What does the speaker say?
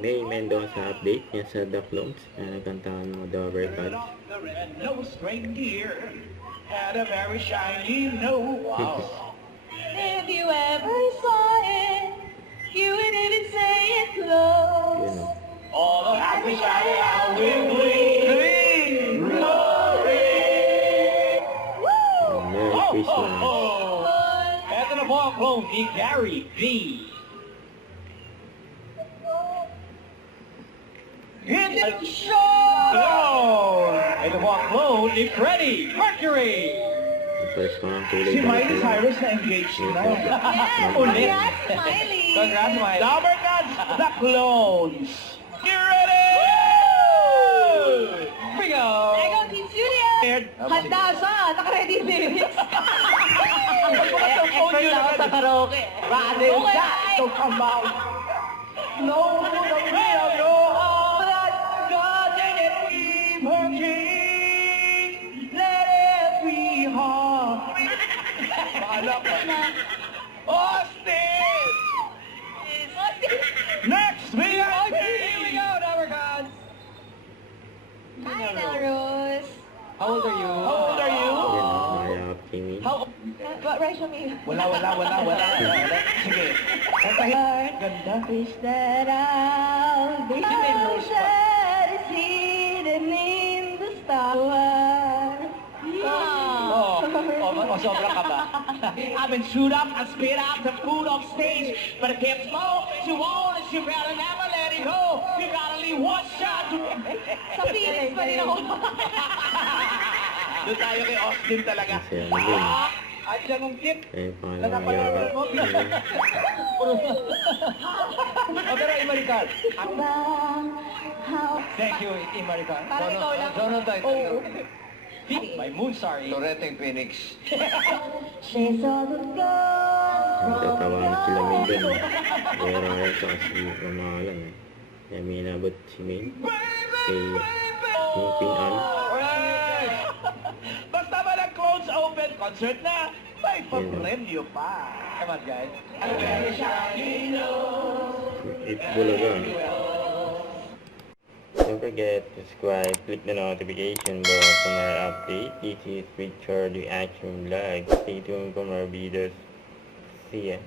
May Mendoza update niya sa The Clones na nakantahan mo The Overcut. The red-nosed reindeer had a very shiny nose. Wow. If you ever saw it, you would even say it close. Yun o. All the happy shiny out with green glory. Merry Christmas. Eto na po ang clone ni Gary V. Hit it show! Ito po ang clone ni Freddie Mercury. First one, tuloy Si ka Miley na. Cyrus na engaged na. Yes, Ulit. congrats, Miley. Congrats, Miley. Number Gods, the clones. You ready? Here we go. Ego Team Studio. Handa siya. Naka-ready lyrics. Expert lang ako sa karaoke. Rather Okay. that to come out. No, the way of your heart that God did keep her king. Let every heart. Bahala ka. Austin! Next, we got here we go, Number Gods. Hi, Narose. How old are you? How old are you? Yan o, Maya Kimi. How What ratio me? Wala. Sige. Kantahin. Ganda. Wish that I'll be Kasi may rose pa. that is hidden in the star. Sobra ka ba? I've been shoot up and spit out the food off stage, but I kept slow. She won't, and she better never let it go. You gotta leave one shot. Sa feelings pa rin ako. Doon tayo kay Austin talaga. Kasi ano din. Andiyan ang tip. Kaya pangalang Yara. Pero Imaricar. How? Thank you, Imaricar. Parang ikaw lang. Jonathan. Oo. My moon, sorry. Toreteng Phoenix. She's all the girls. Nagtatawanan sila May doon. Kaya rin sa kasi pamahalan eh. Kaya may inabot si May. Kay Ping An. Alright! Basta ba ng clothes open concert na, may papremyo pa. Come on, guys. It's Bulaga. Don't forget to subscribe, click the notification bell for more update. This is Richard Reaction Vlog. Stay tuned for more videos. See ya.